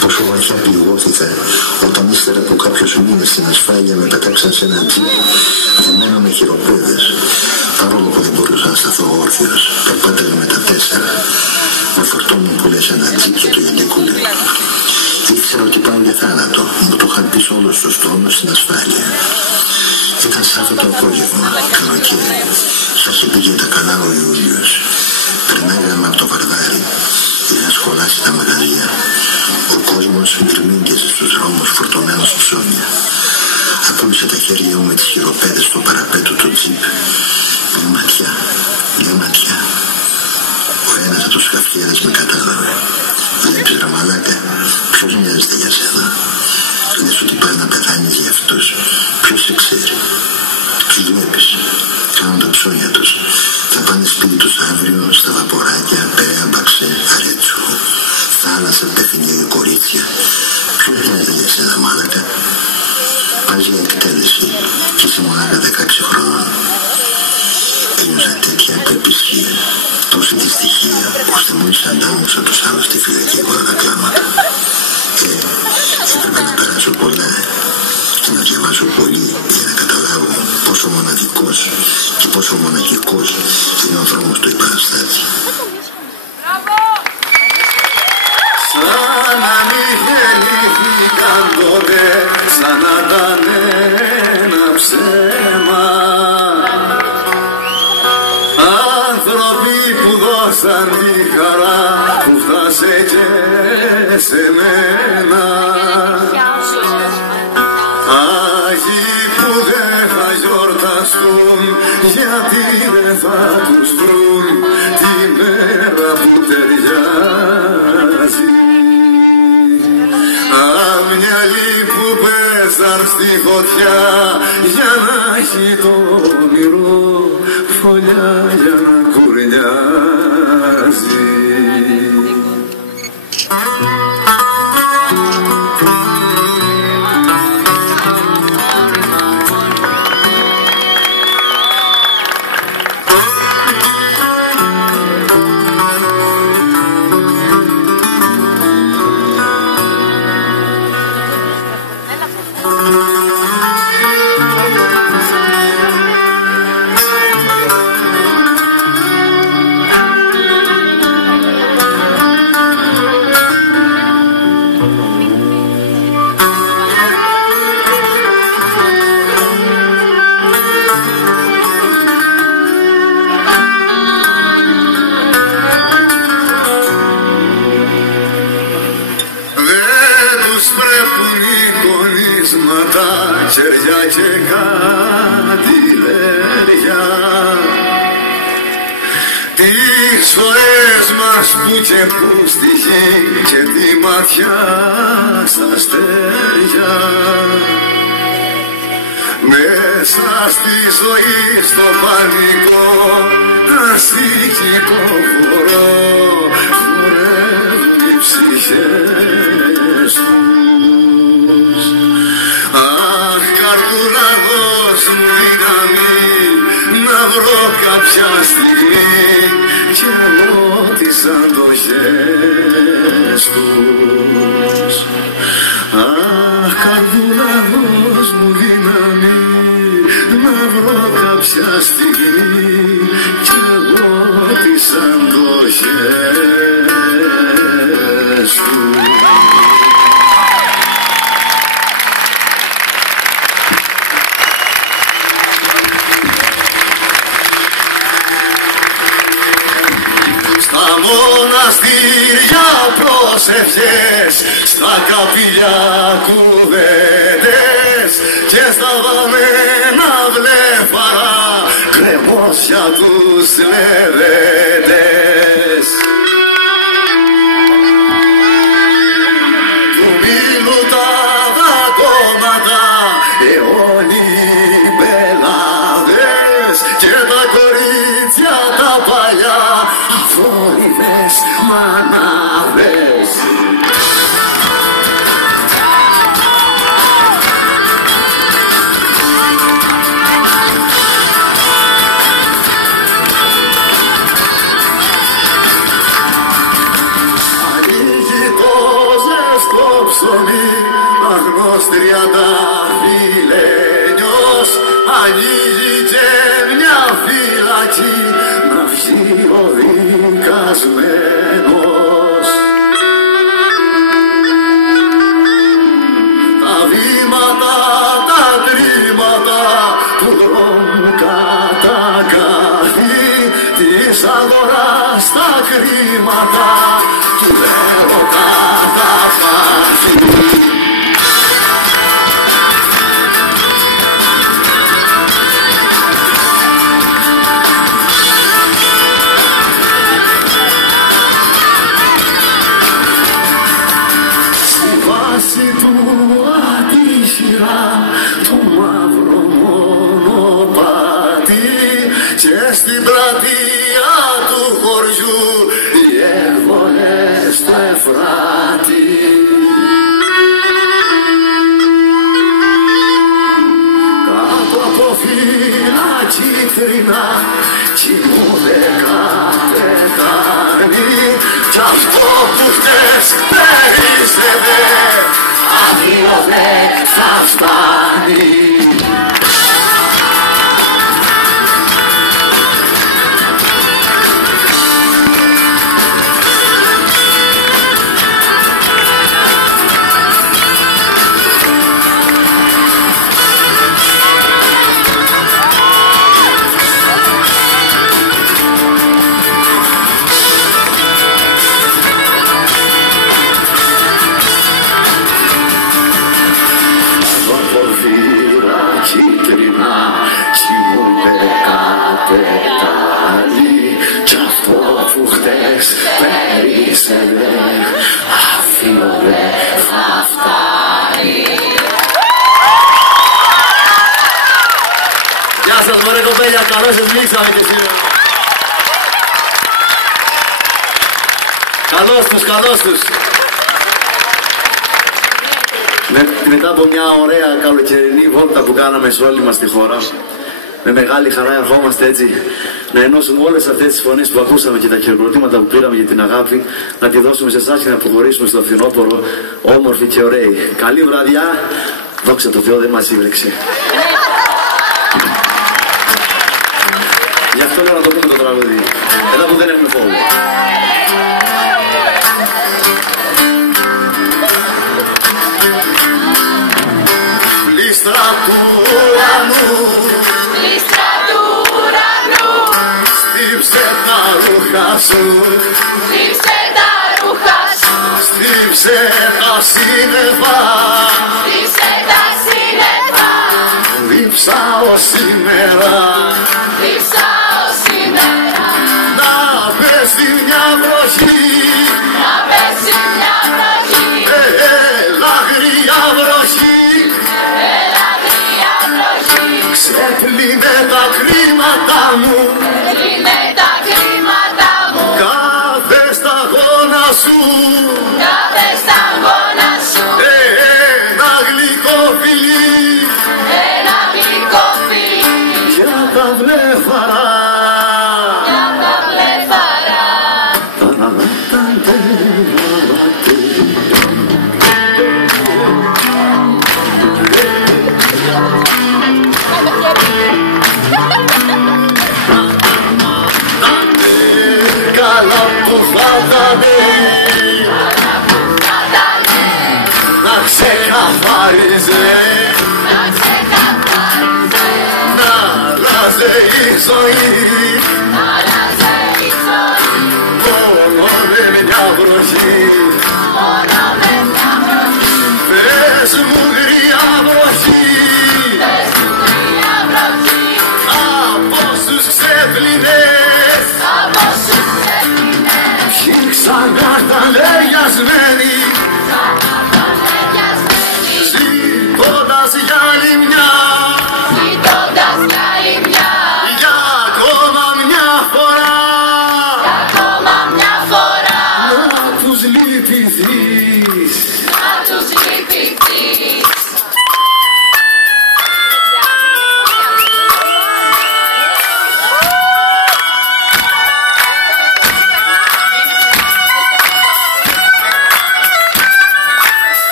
Πόσο βαθιά πληγώθηκα όταν ύστερα από κάποιους μήνες στην ασφάλεια με πετάξαν σε ένα τζιπ δεμένο με χειροπέδες. Παρόλο που δεν μπορούσα να σταθώ όρθιος, περπάταγα με τα 4. Με φορτώνουν που λες ένα τζιπ για το γεντικούλι. Ήξερα ότι πάω για θάνατο. Μου το είχαν πει όλος τους τόνους στην ασφάλεια. Ήταν Σάββατο απόγευμα, καλοκαίρι. Θα είχε πει για τα καλά ο Ιούλιος. Περνάγαμε από το Βαρδάρι. Είχαν σχολάσει τα μαγαζιά. Ο κόσμος μυρμήγκεζε στους δρόμους φορτωμένος ψώνια. Ακόμισα τα χέρια μου με τις χειροπέδες στο παραπέτο του τζιπ. Μια ματιά, μια ματιά. Ο ένας από τους χαφιέρες με κατάλαβε. Βλέπεις ρε μαλάκα, ποιος νοιάζεται για σένα? Λες ότι πας να πεθάνεις για αυτούς. Ποιος σε ξέρει? Τους βλέπεις, κάνουν τα ψώνια τους. Θα πάνε σπίτι τους αύριο στα βαποράκια, Πέα, Μπαξέ, Αρέτσου. Θάλασσα, παιχνίδι, κορίτσια. Ποιος νοιάζεται για σένα μάλακα? Πας για εκτέλεση και είσαι μονάχα 16 χρονών. Ένιωσα τέτοια απελπισία, τόση δυστυχία, ώστε μόλις αντάμωσα τους άλλους στη φυλακή όλα τα κλάματα. Έπρεπε να περάσω πολλά και να διαβάσω πολύ για να καταλάβω πόσο μοναδικός και πόσο μοναχικός είναι ο δρόμος του υπαραστάτη. Σαν να μην γεννήθηκαν τότε, σαν να ήταν ένα ψέμα. Άνθρωποι που δώσαν τη χαρά που φτάσε και σε μένα. Άγιοι που δεν θα γιορταστούν, γιατί δεν θα τους βρουν τη μέρα που ταιριάζει. Αμυαλοί που πέσαν στη φωτιά για να έχει το όνειρο φωλιά για να κουρνιάζει. Χέρια και κάτι λέρια, τις φορές μας που και που στη γη και τη ματιά στα αστέρια. Μέσα στη ζωή στο πανικό αστυχικό χορό χορεύουν οι ψυχές τους. Αχ, καρδούλα, δώσ' μου δύναμη να βρω κάποια στιγμή κι εγώ τις αντοχές τους. Αχ, καρδούλα, δώσ' μου δύναμη να βρω κάποια στιγμή κι εγώ τις αντοχές τους. Στα μοναστήρια προσευχές, στα καπηλιά κουβέντες και στα βαμμένα βλέφαρα κρεμόσια τους λεβέντες. Του μήλου τα δακώματα, αιώνιοι πελάδες και τα κορίτσια τα παλιά αφόρηδες μανάδες. αγορά στα κρίματα του έρωτα τα χάθη. Στη βάση του ατύχειρα το μαύρο μονοπάτι και στην πλατεία του χωριού οι εύβολες στο Εφράτη. Κάτω από φύλλα κίτρινα κοιμούνται καπετάνοι κι αυτό που χτες περίσσευε αύριο δεν θα φτάνει. Γεια σας μωρέ κοπέλια, καλώς σας μίξαμε και σήμερα. Καλώς τους. Μετά από μια ωραία καλοκαιρινή βόλτα που κάναμε σε όλη μας τη χώρα, με μεγάλη χαρά ερχόμαστε έτσι να ενώσουμε όλες αυτές τις φωνές που ακούσαμε και τα χειροκροτήματα που πήραμε για την αγάπη, να τη δώσουμε σε εσάς και να αποχωρήσουμε στο φθινόπωρο όμορφοι και ωραίοι. Καλή βραδιά, δόξα τω Θεώ δεν μας ήβρεξε. Γι' αυτό λέω να το πούμε το τραγούδι, εδώ που δεν έχουμε φόβο. Λίστρα του ουρανού, λίστρα του ουρανού, στύψε τα ρούχα σου, στύψε τα ρούχα σου, στύψε τα σύννεφα, στύψε τα σύννεφα, διψάω σήμερα, διψάω σήμερα, να πέσει μια βροχή, να πέσει μια βροχή, λαγριά βροχή, ελαγριά βροχή, ξέπλυνε τα κρίματα μου, κλείνε τα κρίματα μου, κάθε σταγόνα σου, κάθε σταγόνα σου, ένα γλυκό φιλί, ένα γλυκό φιλί, για τα βλέφαρα. για τα βλέφαρα. Καλά που θα ήταν να ξεκαθάριζε, Να ξεκαθάριζε, να αλλάζε η ζωή, να αλλάζε η ζωή, μόνο με μια βροχή. μόνο με μια βροχή, Πες μου γριά βροχή, πες μου μια βροχή, από στους ξέπλυνες, από σου ξέπλυνες, ποιοι ξανά τα λεγιασμένοι, ξαναπανεγιασμένοι, ζητώντας για άλλη μια, ζητώντας για άλλη μια, για ακόμα μια φορά, ακόμα μια φορά, να τους λυπηθείς. να τους λυπηθείς.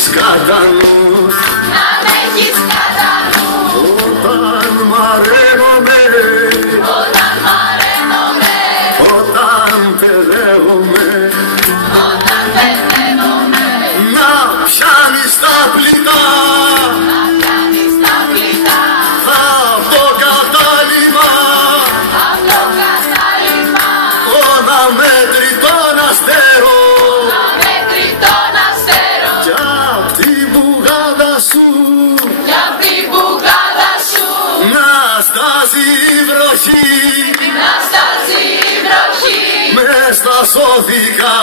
έχεις κατά νου, να με έχεις κατά νου. όταν μαραίνομαι, Όταν μαραίνομαι, όταν παιδεύομαι, όταν παιδεύομαι, να πιάνεις τα πλητά να πιάνεις τα πλητά. από το κατάλημα Απ' το κατάλημα, των αμέτρητων αστέρων αμέτρητων αστέρων. κι απ' την πουγάδα σου Κι απ' την πουγάδα σου να στάζει η βροχή να στάζει η βροχή. μες στα σώδικα.